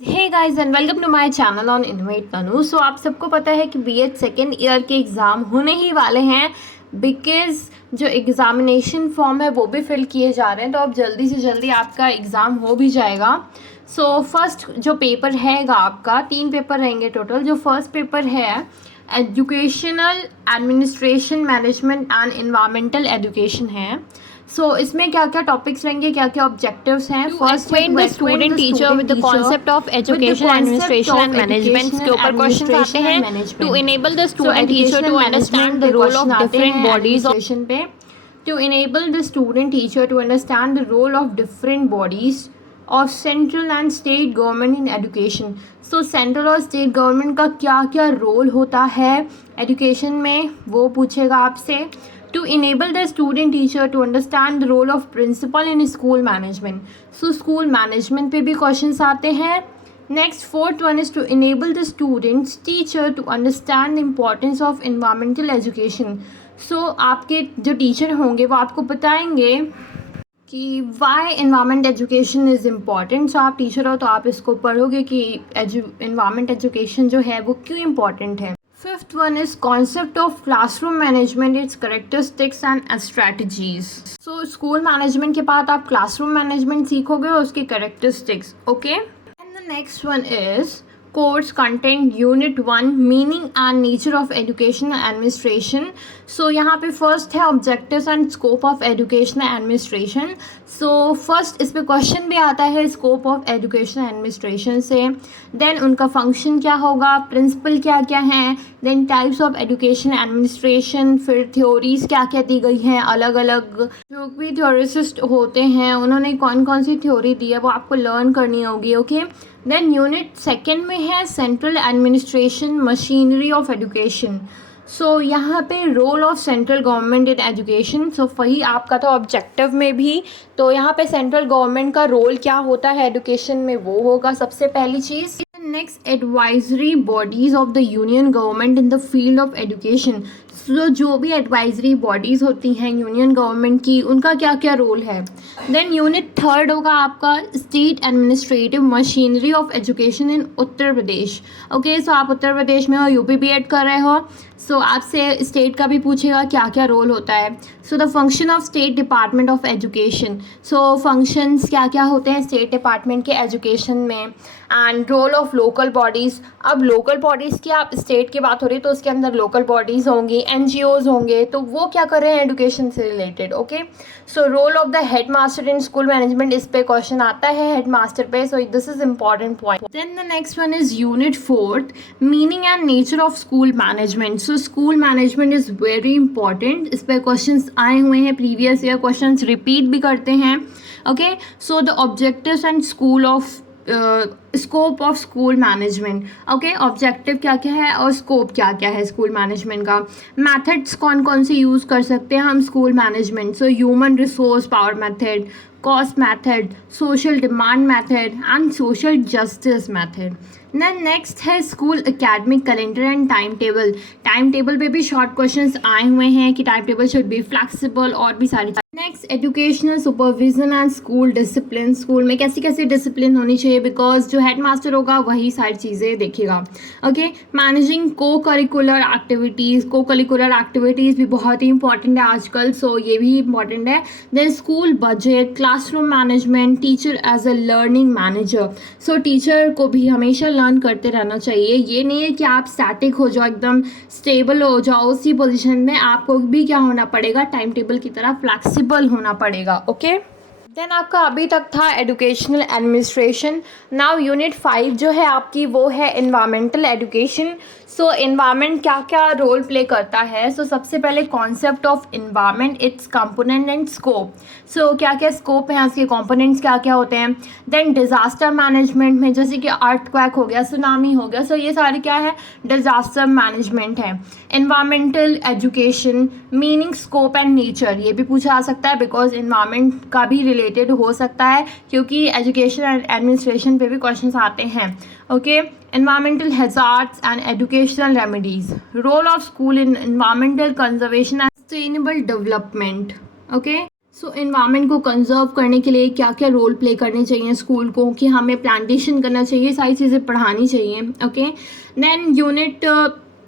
Hey guys and welcome to my channel on Innovate Tanu. So आप सबको पता है कि बीएड सेकेंड ईयर के एग्ज़ाम होने ही वाले हैं, बिकॉज जो एग्ज़ामिनेशन फॉर्म है वो भी फिल किए जा रहे हैं, तो अब जल्दी से जल्दी आपका एग्ज़ाम हो भी जाएगा। सो फर्स्ट जो पेपर हैगा आपका 3 पेपर रहेंगे टोटल। जो फर्स्ट पेपर है educational administration management and environmental education है। सो इसमें क्या क्या टॉपिक्स रहेंगे, क्या क्या ऑब्जेक्टिव्स हैं। First acquaint the student teacher with the concept of education administration and management के ऊपर क्वेश्चन आते हैं। to enable the student teacher to understand the role of different bodies of पे to enable the student teacher to understand the role of different bodies of central and state government in education। So central और state government का क्या क्या role होता है education में वो पूछेगा आपसे। To enable the student teacher to understand the role of principal in school management। So school management पे भी questions आते हैं। Next fourth one is to enable the students teacher to understand the importance of environmental education। So आपके जो teacher होंगे वो आपको बताएंगे कि why environment education is important. So आप टीचर हो तो आप इसको पढ़ोगे कि इन्वायरमेंट एजुकेशन जो है वो क्यों इम्पॉर्टेंट है। Fifth one is concept of classroom management, its characteristics and strategies. So school management के बाद आप क्लासरूम मैनेजमेंट सीखोगे और उसकी characteristics. Okay, and the next one is course content unit 1 meaning and nature of education administration. So यहाँ पे first है objectives and scope of education administration. So first इस पे क्वेश्चन भी आता है स्कोप ऑफ एजुकेशन एडमिनिस्ट्रेशन से, then उनका फंक्शन क्या होगा, प्रिंसिपल क्या क्या हैं, then types of education administration, फिर थ्योरीज क्या क्या दी गई हैं, अलग अलग जो भी थ्योरिसिस्ट होते हैं उन्होंने कौन कौन सी थ्योरी दी है वो आपको लर्न करनी होगी। ओके, देन यूनिट सेकेंड में है central administration machinery of education. So यहाँ पे role of central government in education. So वही आपका तो ऑब्जेक्टिव में भी, तो यहाँ पे सेंट्रल गवर्नमेंट का रोल क्या होता है एजुकेशन में वो होगा सबसे पहली चीज़। Next advisory bodies of the union government in the field of education. So जो भी एडवाइजरी बॉडीज़ होती हैं यूनियन गवर्नमेंट की उनका क्या क्या रोल है। देन यूनिट थर्ड होगा आपका state administrative machinery of education in Uttar Pradesh. Okay, so आप उत्तर प्रदेश में हो, यूपी बीएड कर रहे हो, सो आपसे स्टेट का भी पूछेगा क्या क्या रोल होता है। So the function of state department of education. So functions क्या क्या होते हैं स्टेट डिपार्टमेंट के एजुकेशन में, and role of local bodies. अब लोकल बॉडीज़ की आप स्टेट की बात हो रही है तो उसके अंदर लोकल बॉडीज़ होंगी, एनजीओज़ होंगे, तो वो क्या कर रहे हैं एजुकेशन से related. Okay, so role of the head master in school management, इस पे क्वेश्चन आता है हेड मास्टर पे, so this is important point. Then the next one is unit fourth meaning and nature of school management. So school management is very important, इस पर question आए हुए हैं, प्रीवियस ईयर क्वेश्चन रिपीट भी करते हैं। Okay, so the objectives and school of scope of school management. Okay, objective क्या क्या है और स्कोप क्या क्या है स्कूल मैनेजमेंट का। मैथड्स कौन कौन से यूज़ कर सकते हैं हम school management. So human resource power method, cost method, social demand method and social justice method. Then next है school academic calendar and time table. Time table पे भी शॉर्ट क्वेश्चंस आए हुए हैं कि time table should be flexible और भी सारी। Next educational supervision and school discipline. School में कैसी कैसी डिसिप्लिन होनी चाहिए, बिकॉज जो हेड मास्टर होगा वही सारी चीज़ें देखेगा। ओके, मैनेजिंग को करिकुलर एक्टिविटीज़। को करिकुलर एक्टिविटीज़ भी बहुत ही इंपॉर्टेंट है आजकल, सो ये भी इंपॉर्टेंट है। Then school budget, classroom management, teacher as a learning manager. So teacher को भी हमेशा लर्न करते रहना चाहिए, ये नहीं है कि आप स्टैटिक हो जाओ, एकदम स्टेबल हो जाओ उसी पोजीशन में, आपको भी क्या होना पड़ेगा टाइम टेबल की तरह फ्लेक्सिबल होना पड़ेगा। ओके, देन आपका अभी तक था एजुकेशनल एडमिनिस्ट्रेशन। नाउ यूनिट 5 जो है आपकी वो है एनवायरमेंटल एजुकेशन। सो एनवायरनमेंट क्या क्या रोल प्ले करता है। सो सबसे पहले concept of environment, its component and scope. So क्या क्या स्कोप हैं उसके, कंपोनेंट्स क्या क्या होते हैं। देन डिज़ास्टर मैनेजमेंट में जैसे कि अर्थक्वेक हो गया, सुनामी हो गया, सो ये सारे क्या है डिज़ास्टर मैनेजमेंट है। Environmental education meaning scope and nature, ये भी पूछा जा सकता है बिकॉज एनवायरनमेंट का भी रिलेटेड हो सकता है क्योंकि एजुकेशन एंड एडमिनिस्ट्रेशन पे भी क्वेश्चंस आते हैं। Okay, environmental hazards and educational remedies, role of school in environmental conservation and sustainable development. Okay, so environment को कंजर्व करने के लिए क्या क्या रोल प्ले करने चाहिए स्कूल को, कि हमें प्लांटेशन करना चाहिए, सारी चीज़ें पढ़ानी चाहिए। ओके, देन यूनिट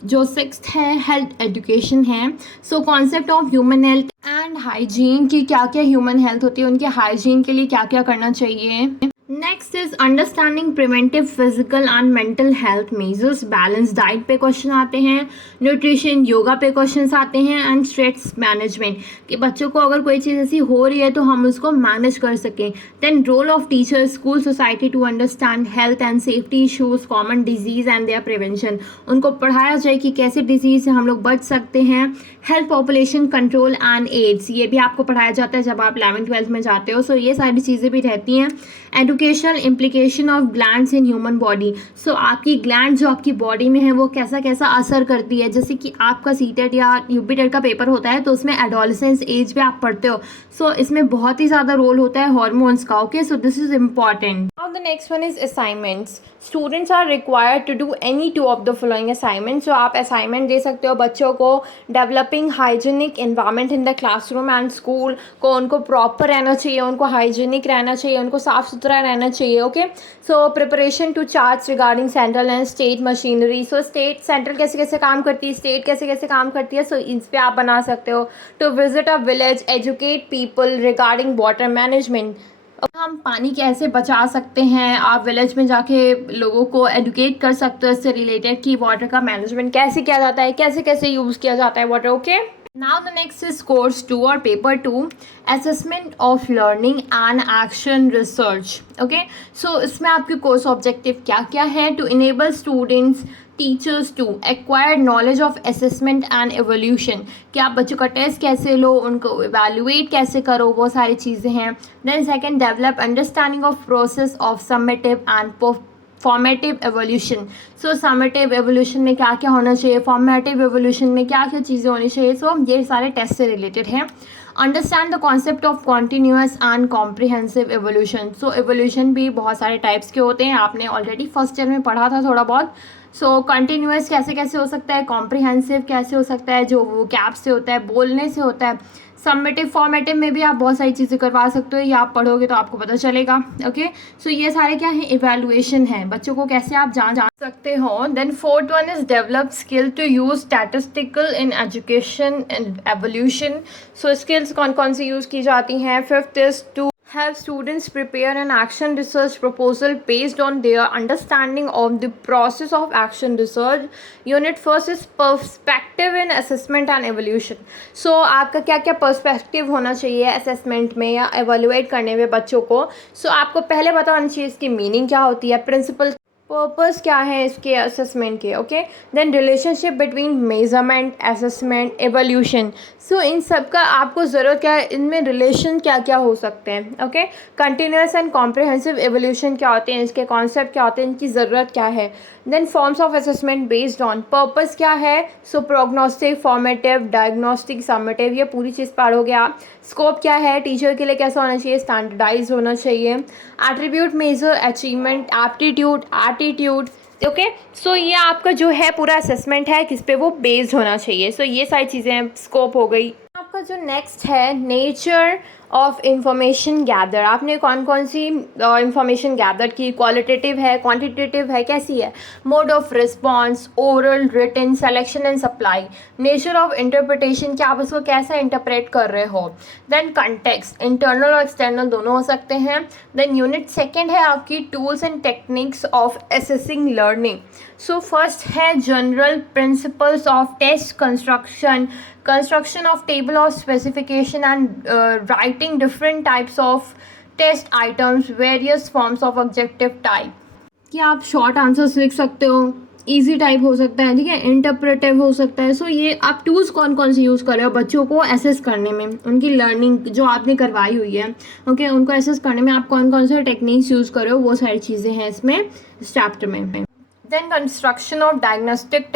जो 6th है हेल्थ एजुकेशन है। So concept of human health and hygiene, की क्या क्या ह्यूमन हेल्थ होती है, उनके हाइजीन के लिए क्या क्या करना चाहिए। Next is understanding preventive physical and mental health measures. Balance diet पे क्वेश्चन आते हैं, न्यूट्रिशन योगा पे क्वेश्चंस आते हैं, एंड स्ट्रेस मैनेजमेंट, कि बच्चों को अगर कोई चीज़ ऐसी हो रही है तो हम उसको मैनेज कर सकें। Then role of teachers school society to understand health and safety issues, common diseases and their prevention, उनको पढ़ाया जाए कि कैसे डिजीज़ से हम लोग बच सकते हैं। Health population control and AIDS, ये भी आपको पढ़ाया जाता है जब आप 11th-12th में जाते हो। सो ये सारी चीज़ें भी रहती हैं। Educational implication of glands in human body, so आपकी ग्लैंड जो आपकी बॉडी में है वो कैसा कैसा असर करती है। जैसे कि आपका सीटेट या यूपीटेट का पेपर होता है तो उसमें एडोलेसेंस एज पे आप पढ़ते हो। सो इसमें बहुत ही ज़्यादा रोल होता है हॉर्मोन्स का। Okay, so this is important. Now the next one is assignments. Students are required to do any 2 of the following assignments. जो आप असाइनमेंट दे सकते हो बच्चों को, developing hygienic environment in the classroom and school, को उनको प्रॉपर रहना चाहिए, उनको हाइजीनिक रहना चाहिए, उनको साफ़ सुथरा रहना चाहिए। Okay, so preparation to charts regarding central and state machinery. So state central कैसे कैसे काम करती है, स्टेट कैसे कैसे काम करती है, सो इस पर आप बना सकते हो। To visit a village, educate people regarding water management, हम पानी कैसे बचा सकते हैं, आप विलेज में जाके लोगों को एडुकेट कर सकते हो इससे रिलेटेड कि वाटर का मैनेजमेंट कैसे किया जाता है, कैसे कैसे यूज़ किया जाता है water. Okay, now the next is course 2 और paper 2, assessment of learning and action research. Okay, so इसमें आपके कोर्स ऑब्जेक्टिव क्या क्या है। To enable students teachers to acquire knowledge of assessment and evaluation, कि आप बच्चों का टेस्ट कैसे लो, उनको इवेल्युएट कैसे करो, वो सारी चीज़ें हैं। Then second, develop understanding of process of summative and formative evaluation. So summative evaluation में क्या क्या होना चाहिए, फॉर्मेटिव एवोल्यूशन में क्या क्या चीज़ें होनी चाहिए। सो ये सारे टेस्ट से रिलेटेड हैं। Understand the concept of continuous and comprehensive evolution. So evolution भी बहुत सारे टाइप्स के होते हैं, आपने ऑलरेडी फर्स्ट ईयर में पढ़ा था थोड़ा बहुत। सो कंटिन्यूअस कैसे कैसे हो सकता है, कॉम्प्रिहेंसिव कैसे हो सकता है, जो वो कैप से होता है, बोलने से होता है। सबमिटिव फॉर्मेटिव में भी आप बहुत सारी चीज़ें करवा सकते हो, या आप पढ़ोगे तो आपको पता चलेगा। ओके, सो ये सारे क्या है, इवैल्यूएशन है, बच्चों को कैसे आप जान सकते हो। Then fourth one is develop skill to use statistical in education and evolution. So skills कौन कौन सी यूज़ की जाती हैं। Fifth is to have students prepare an action research proposal based on their understanding of the process of action research. Unit first is perspective in assessment and evaluation. So आपका क्या क्या perspective होना चाहिए assessment में या evaluate करने में बच्चों को। सो आपको पहले बताना चाहिए इसकी मीनिंग क्या होती है, प्रिंसिपल पर्पस क्या है इसके असेसमेंट के। Okay, then relationship between measurement, assessment, evaluation. So इन सब का आपको ज़रूरत क्या है, इनमें रिलेशन क्या क्या हो सकते हैं। Okay, continuous and comprehensive evolution क्या होते हैं, इसके कॉन्सेप्ट क्या होते हैं, इनकी ज़रूरत क्या है। Then forms of assessment based on purpose क्या है। So prognostic, formative, diagnostic, summative, ये पूरी चीज़ पढ़ोगे आप। स्कोप क्या है, टीचर के लिए कैसा होना चाहिए, स्टैंडर्डाइज होना चाहिए। Attribute, measure, achievement, aptitude, attitude. Okay, so ये आपका जो है पूरा असेसमेंट है किस पे वो बेस्ड होना चाहिए। सो ये सारी चीज़ें स्कोप हो गई। आपका जो नेक्स्ट है नेचर ऑफ इंफॉर्मेशन गैदर, आपने कौन कौन सी इंफॉर्मेशन गैदर की, क्वालिटेटिव है, क्वांटिटेटिव है, कैसी है। Mode of response, oral, written, selection and supply. Nature of interpretation, कि आप उसको कैसा इंटरप्रेट कर रहे हो। देन कंटेक्स्ट, इंटरनल और एक्सटर्नल दोनों हो सकते हैं। देन यूनिट सेकेंड है आपकी tools and techniques of assessing learning. So first है general principles of test construction, construction of table of specification and writing different types of test items, various forms of objective type, कि आप short answers लिख सकते हो, easy type हो सकता है, ठीक है, इंटरप्रेटिव हो सकता है। सो ये आप टूल्स कौन कौन से यूज़ कर रहे हो बच्चों को एसेस करने में, उनकी लर्निंग जो आपने करवाई हुई है। ओके, उनको एसेस करने में आप कौन कौन से टेक्निक्स यूज़ कर रहे हो, वो सारी चीज़ें हैं इसमें इस चैप्टर में। Then construction of diagnostic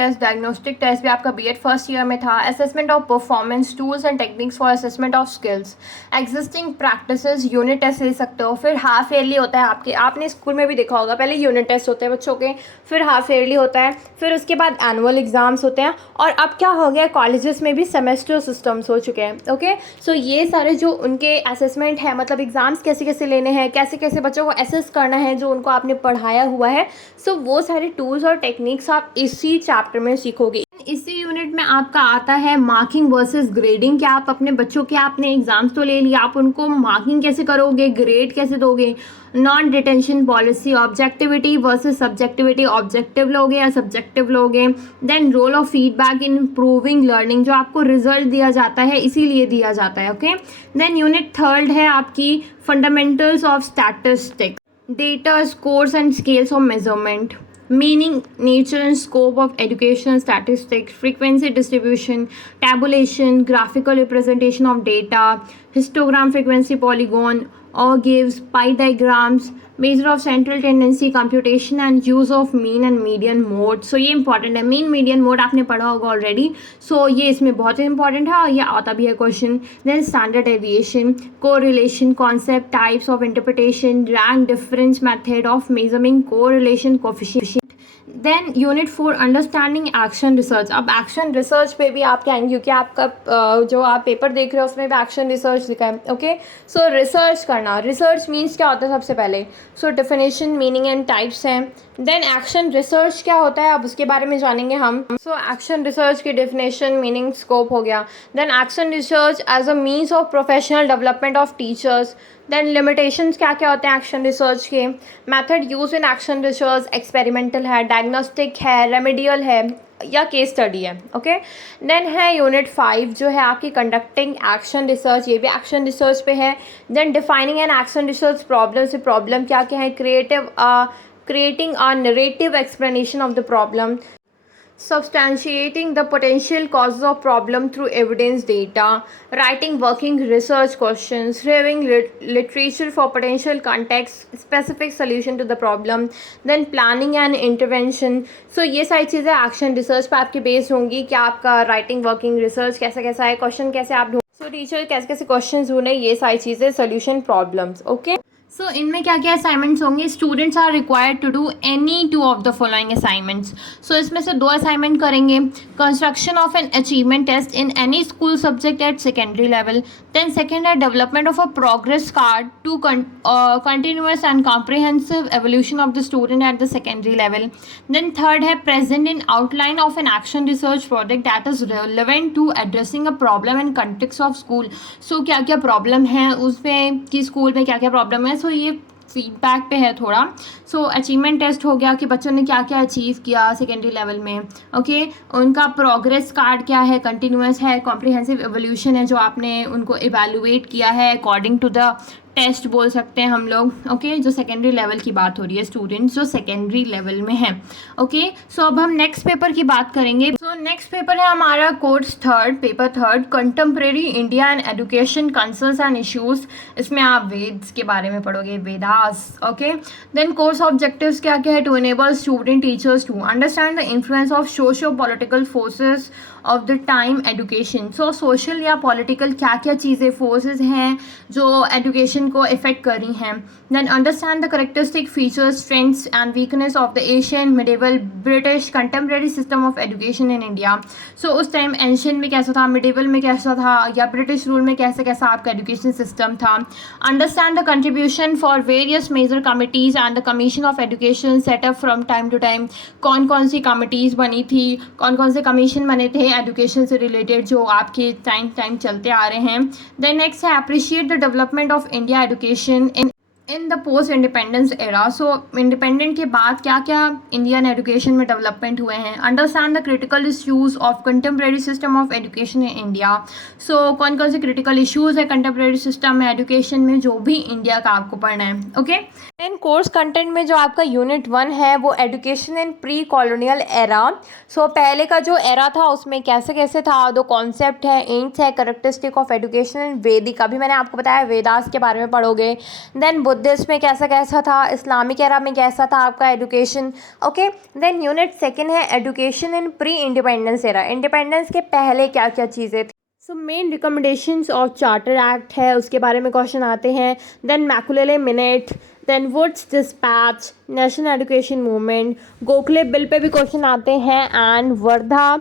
test भी आपका बीएड फर्स्ट ईयर में था. Assessment of performance, tools and techniques for assessment of skills, existing practices, unit test ले सकते हो. फिर हाफ ईयरली होता है आपने स्कूल में भी देखा होगा, पहले यूनिट टेस्ट होते हैं बच्चों के, फिर हाफ ईयरली होता है, फिर उसके बाद एनुअल एग्जाम्स होते हैं, और अब क्या हो गया कॉलेजेस में भी सेमेस्टर सिस्टम्स हो चुके हैं. ओके, सो ये सारे जो उनके असेसमेंट है, मतलब एग्ज़ाम्स कैसे कैसे लेने हैं, कैसे कैसे बच्चों को असेस करना है जो उनको आपने पढ़ाया हुआ है, सो वो सारे टूल्स और टेक्निक्स आप इसी चैप्टर में सीखोगे. इसी यूनिट में आपका आता है मार्किंग वर्सेस ग्रेडिंग. क्या आप अपने बच्चों के आपने एग्जाम्स तो ले लिया, आप उनको मार्किंग कैसे करोगे, ग्रेड कैसे दोगे. Non detention policy, objectivity versus subjectivity, objective लोगे या सब्जेक्टिव लोगे. Then role of feedback in improving learning, जो आपको रिजल्ट दिया जाता है इसीलिए दिया जाता है. ओके, देन यूनिट थर्ड है आपकी fundamentals of statistics, data, scores and scales of measurement, meaning, nature and scope of educational statistics, frequency distribution, tabulation, graphical representation of data, histogram, frequency, polygon, gives, pie diagrams, measure of central tendency, computation and use of mean and median mode. So ये important है, mean median mode आपने पढ़ा होगा already, so ये इसमें बहुत important है और ये आता भी है question. Then standard deviation, correlation, concept, types of interpretation, rank difference, method of measuring, correlation, coefficient. Then unit 4 understanding action research. अब एक्शन रिसर्च पे भी आप क्या आएंगे, क्योंकि आपका जो आप पेपर देख रहे हो उसमें भी एक्शन रिसर्च लिखा है. ओके, सो रिसर्च करना, रिसर्च मीन्स क्या होता है सबसे पहले, so definition, meaning and types हैं. देन एक्शन रिसर्च क्या होता है अब उसके बारे में जानेंगे हम. सो एक्शन रिसर्च की डेफिनेशन, मीनिंग, स्कोप हो गया. Then action research as a means of professional development of teachers. Then limitations क्या क्या होते हैं एक्शन रिसर्च के. Method use in action research, experimental है, डायग्नोस्टिक है, रेमेडियल है या केस स्टडी है. ओके, देन है यूनिट 5 जो है आपकी कंडक्टिंग एक्शन रिसर्च, ये भी एक्शन रिसर्च पे है. Then defining an action research problem, से प्रॉब्लम क्या क्या है, creating a narrative explanation of the problem, substantiating the potential causes of problem through evidence data, writing working research questions, reviewing literature for potential context specific solution to the problem, then planning and intervention. So ये सारी चीज़ें action research पे आपकी based होंगी कि आपका writing working research कैसा कैसा है, क्वेश्चन कैसे आप ढूंढ, सो टीचर कैसे कैसे क्वेश्चन ढूंढे, ये सारी चीज़ें सोल्यूशन प्रॉब्लम्स. ओके, सो इनमें क्या क्या असाइनमेंट्स होंगे. Students are required to do any 2 of the following assignments. So इसमें से 2 असाइनमेंट करेंगे. Construction of an achievement test in any school subject at secondary level. Then second है development of a progress card to continuous and comprehensive evaluation of the student at the secondary level. Then third है present in outline of an action research project that is relevant to addressing a problem in context of school. So क्या क्या problem है उसमें कि school में क्या क्या problem है. सो ये फीडबैक पे है थोड़ा. सो अचीवमेंट टेस्ट हो गया कि बच्चों ने क्या क्या अचीव किया सेकेंडरी लेवल में. ओके, उनका प्रोग्रेस कार्ड क्या है, कंटिन्यूअस है, कॉम्प्रिहेंसिव एवोल्यूशन है जो आपने उनको इवैल्यूएट किया है अकॉर्डिंग टू द टेस्ट बोल सकते हैं हम लोग. ओके, जो सेकेंडरी लेवल की बात हो रही है, स्टूडेंट्स जो सेकेंडरी लेवल में हैं. ओके, सो अब हम नेक्स्ट पेपर की बात करेंगे. सो नेक्स्ट पेपर है हमारा course third, paper third, contemporary India and education concerns and issues. इसमें आप वेद्स के बारे में पढ़ोगे, Vedas. Okay, then course objectives क्या क्या है, to enable student teachers to understand the influence of socio political forces of the time education. So social या पॉलिटिकल क्या क्या चीज़ें फोर्सेस हैं जो एजुकेशन को इफेक्ट कर रही हैं. Then understand the characteristic features, strengths and weakness of the ancient, medieval, British, contemporary system of education in India. So उस टाइम एंशियन में कैसा था, मिडिवल में कैसा था, या ब्रिटिश रूल में कैसे कैसा आपका एजुकेशन सिस्टम था. Understand the contribution for various major committees and the commission of education setup from time to time. कौन कौन सी कमिटीज़ बनी थी, कौन कौन से कमीशन बने थे एजुकेशन से रिलेटेड जो आपके टाइम चलते आ रहे हैं. देन नेक्स्ट है appreciate the development of India education in the post independence era. So independent के बाद क्या क्या इंडियन एजुकेशन में डेवलपमेंट हुए हैं. Understand the critical issues of contemporary system of education in India. So कौन कौन से क्रिटिकल इश्यूज है कंटेम्प्रेरी सिस्टम में एजुकेशन में जो भी इंडिया का आपको पढ़ना है. ओके, इन कोर्स कंटेंट में जो आपका यूनिट 1 है वो education in pre colonial era. So पहले का जो एरा था उसमें कैसे कैसे था, दो कॉन्सेप्ट है, एम्स है, characteristic of education in Vedic, अभी मैंने आपको बताया वेदास के बारे में पढ़ोगे. देन बुद्धिस्ट में कैसा कैसा था, इस्लामिक एरा में कैसा था आपका education. Okay, then unit second है education in pre independence era, independence के पहले क्या क्या चीज़ें थी। So main recommendations of charter act है, उसके बारे में क्वेश्चन आते हैं। Then Macaulay minute, then Wood's dispatch, national education movement, Gokhale bill पे भी क्वेश्चन आते हैं, and Wardha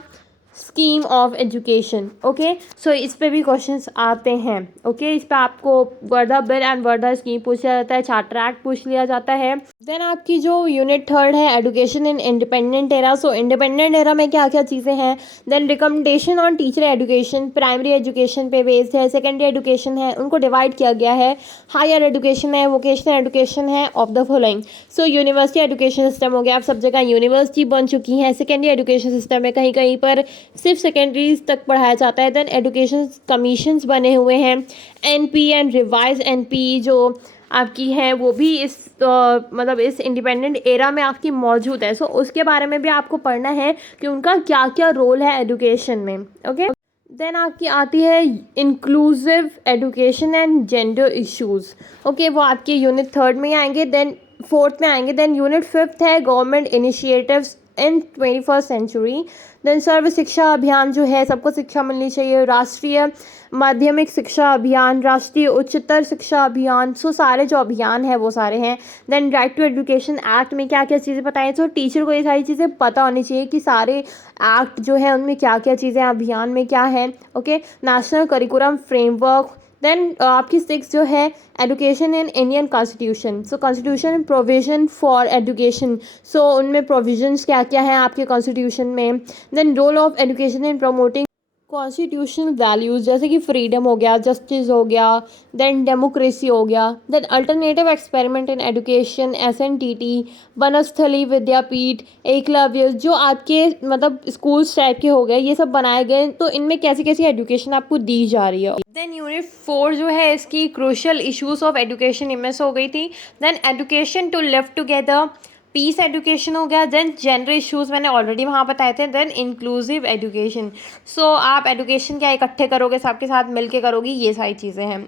scheme of education. Okay, so इस पे भी क्वेश्चंस आते हैं। ओके, इस पे आपको Wardha bill and Wardha scheme पूछ लिया जाता है, चार्टर एक्ट पूछ लिया जाता है। देन आपकी जो यूनिट थर्ड है education in independent era, so independent era में क्या क्या चीज़ें हैं। Then recommendation on teacher education, primary education पे बेस्ड है, सेकेंडरी एजुकेशन है, उनको डिवाइड किया गया है, हायर एजुकेशन है, वोकेशनल एजुकेशन है, of the following. So university education system हो गया, आप सब जगह यूनिवर्सिटी बन चुकी हैं। सेकेंडरी एजुकेशन सिस्टम है, कहीं कहीं पर सिर्फ सेकेंडरीज तक पढ़ाया जाता है। देन एजुकेशन कमीशंस बने हुए हैं, एनपी एंड रिवाइज एनपी जो आपकी है वो भी इस मतलब इस इंडिपेंडेंट एरा में आपकी मौजूद है। सो उसके बारे में भी आपको पढ़ना है कि उनका क्या क्या रोल है एजुकेशन में। ओके, देन आपकी आती है inclusive education and gender issues. Okay, वो आपके यूनिट थर्ड में आएंगे, देन फोर्थ में आएंगे। देन यूनिट फिफ्थ है गवर्नमेंट इनिशिएटिव्स इन 21st सेंचुरी। देन सर्व शिक्षा अभियान जो है, सबको शिक्षा मिलनी चाहिए, राष्ट्रीय माध्यमिक शिक्षा अभियान, राष्ट्रीय उच्चतर शिक्षा अभियान। सो सारे जो अभियान है वो सारे हैं। Then right to education act में क्या क्या चीज़ें बताई, तो टीचर को ये सारी चीज़ें पता होनी चाहिए कि सारे एक्ट जो है उनमें क्या क्या चीज़ें अभियान में क्या है। Okay, national curriculum framework. Then आपकी सिक्स जो है education in Indian constitution, so constitution provision for education, so उनमें प्रोविजंस क्या क्या हैं आपके कॉन्स्टिट्यूशन में। Then role of education in promoting constitutional values, जैसे कि फ्रीडम हो गया, जस्टिस हो गया, देन डेमोक्रेसी हो गया। Then alternative experiment in education, SNTT, Vanasthali Vidyapith, Eklavya, जो आपके मतलब स्कूल्स टाइप के हो गए, ये सब बनाए गए। तो इनमें कैसी कैसी एजुकेशन आपको दी जा रही है। देन यूनिट 4 जो है इसकी क्रूशियल इश्यूज ऑफ एजुकेशन, इनमें से हो गई थी। Then education to live together, peace education हो गया। देन जेंडर इश्यूज़ मैंने ऑलरेडी वहाँ बताए थे। देन इंक्लूसिव एजुकेशन, सो आप एजुकेशन क्या इकट्ठे करोगे, सबके साथ मिलके करोगी, ये सारी चीज़ें हैं।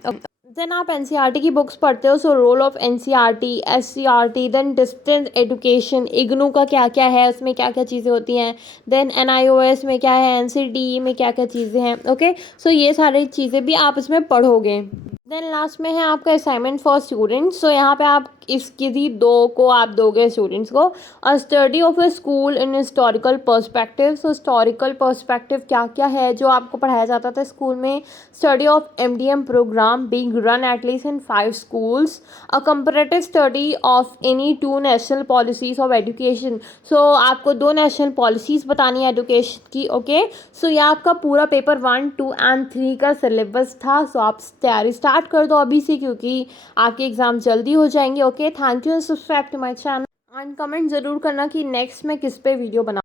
देन आप NCERT की बुक्स पढ़ते हो, so role of NCERT, SCERT। Then distance education, IGNOU का क्या क्या है, उसमें क्या क्या चीज़ें होती हैं। देन NIOS में क्या है, NCTE में क्या क्या चीज़ें हैं। ओके, सो ये सारी चीज़ें भी आप इसमें पढ़ोगे। देन लास्ट में है आपका असाइनमेंट फॉर स्टूडेंट्स, सो यहाँ पे आप इस किसी दो को आप दोगे स्टूडेंट्स को। अ study of A school in historical perspective, so historical perspective क्या क्या है जो आपको पढ़ाया जाता था स्कूल में। Study of MDM program being run at least in 5 schools. A comparative study of any 2 national policies of education, so आपको 2 नेशनल पॉलिसीज़ बतानी है एजुकेशन की। ओके, सो ये आपका पूरा पेपर 1, 2 एंड 3 का सिलेबस था। सो आप तैयारी स्टार्ट कर दो अभी से, क्योंकि आपके एग्ज़ाम जल्दी हो जाएंगे। Okay, thank you, subscribe to my channel and comment ज़रूर करना कि नेक्स्ट मैं किस पे वीडियो बना।